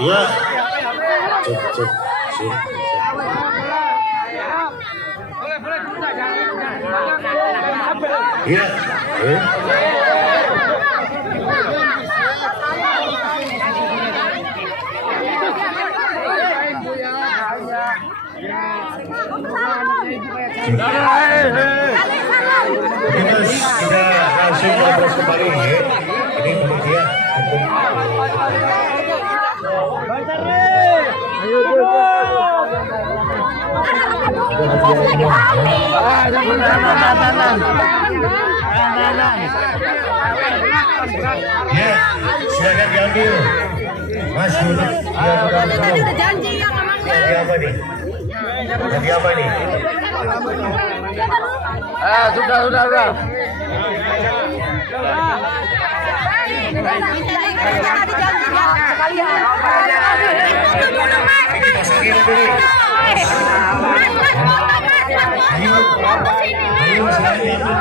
Iya. Cuk. Iya. Kita sudah langsung terus kembali ya. Ini panitia ya, silakan diambil. Mas duduk. Janji ya memang. Jadi apa nih? Jadi apa nih? Sudah. Ayo, silakan diambil.